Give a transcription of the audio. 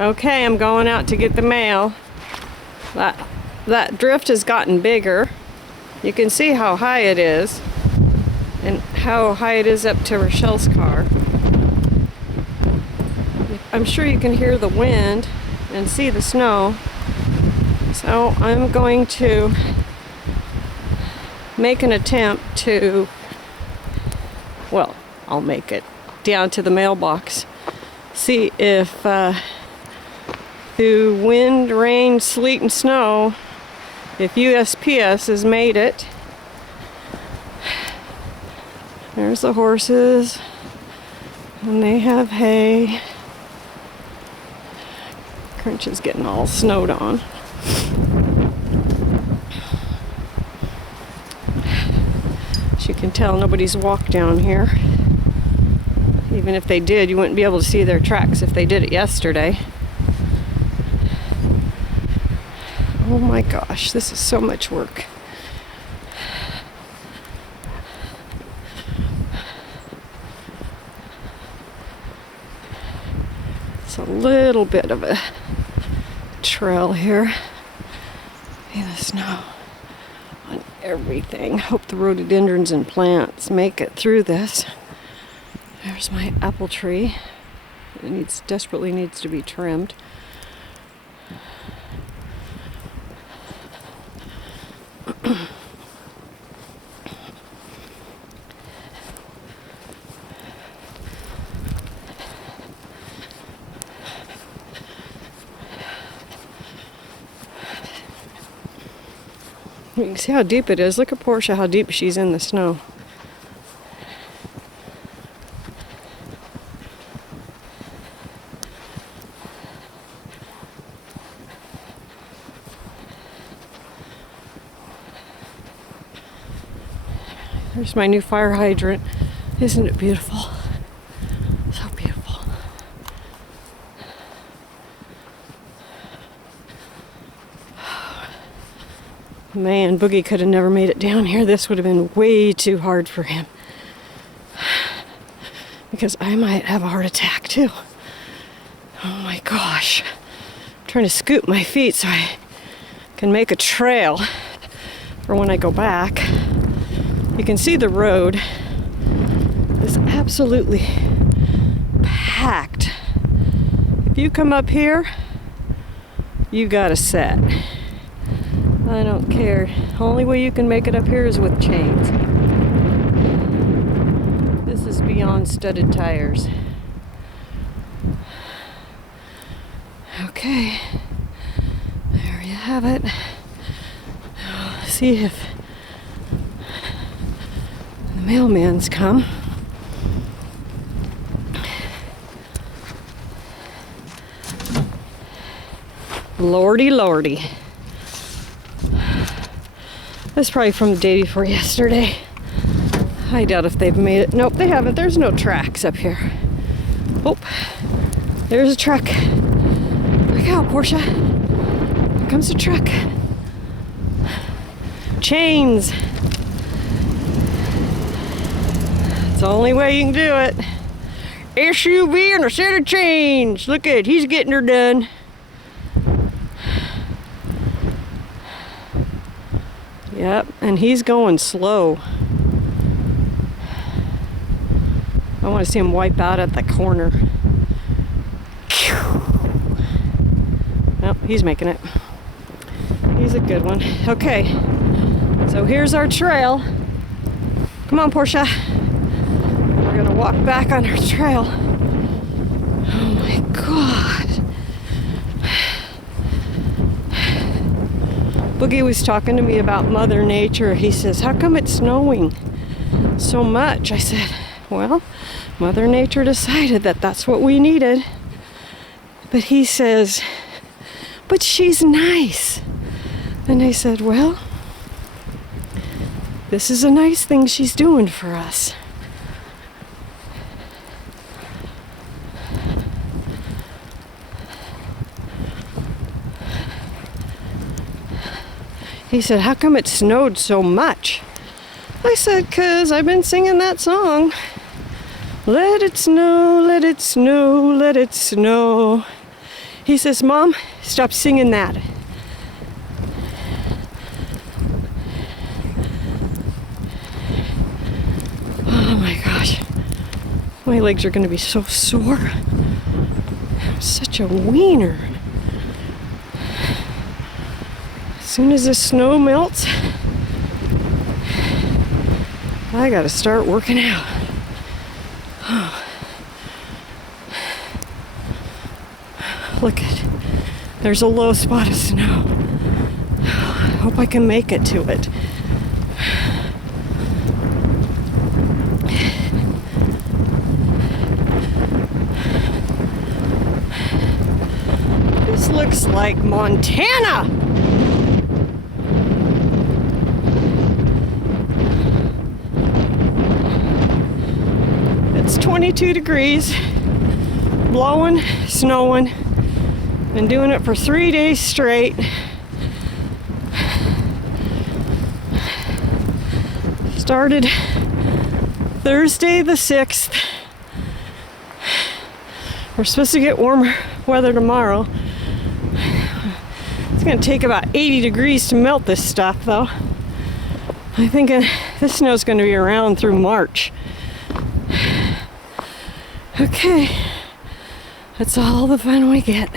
Okay, I'm going out to get the mail. That drift has gotten bigger. You can see how high it is and how high it is up to Rochelle's car. I'm sure you can hear the wind and see the snow. So I'm going to make an attempt to, well, I'll make it down to the mailbox. See if through wind, rain, sleet, and snow, if USPS has made it. There's the horses, and they have hay. Crunch is getting all snowed on. As you can tell, nobody's walked down here. Even if they did, you wouldn't be able to see their tracks if they did it yesterday. Oh my gosh, this is so much work. It's a little bit of a trail here. See the snow on everything. Hope the rhododendrons and plants make it through this. There's my apple tree. It desperately needs to be trimmed. You can see how deep it is. Look at Portia, how deep she's in the snow. There's my new fire hydrant. Isn't it beautiful? So beautiful. Man, Boogie could have never made it down here. This would have been way too hard for him. Because I might have a heart attack too. Oh my gosh. I'm trying to scoop my feet so I can make a trail for when I go back. You can see the road is absolutely packed. If you come up here, you got a set. I don't care. Only way you can make it up here is with chains. This is beyond studded tires. Okay, there you have it. See if the mailman's come. Lordy, lordy. That's probably from the day before yesterday. I doubt if they've made it. Nope, they haven't. There's no tracks up here. Oh, there's a truck. Look out, Portia. Here comes the truck. Chains. It's the only way you can do it. SUV and a set of chains. Look at it. He's getting her done. Yep, and he's going slow. I want to see him wipe out at the corner. Nope, he's making it. He's a good one. Okay, so here's our trail. Come on, Portia. We're gonna walk back on our trail. Oh my God. Boogie was talking to me about Mother Nature. He says, how come it's snowing so much? I said, well, Mother Nature decided that that's what we needed. But he says, but she's nice. And I said, well, this is a nice thing she's doing for us. He said, how come it snowed so much? I said, 'cause I've been singing that song. Let it snow, let it snow, let it snow. He says, Mom, stop singing that. Oh my gosh. My legs are going to be so sore. I'm such a wiener. As soon as the snow melts, I got to start working out. Look at, there's a low spot of snow. I hope I can make it to it. This looks like Montana. It's 22 degrees, blowing, snowing. Been doing it for 3 days straight. Started Thursday the 6th. We're supposed to get warmer weather tomorrow. It's gonna take about 80 degrees to melt this stuff though. I'm thinking this snow's gonna be around through March. Okay, that's all the fun we get.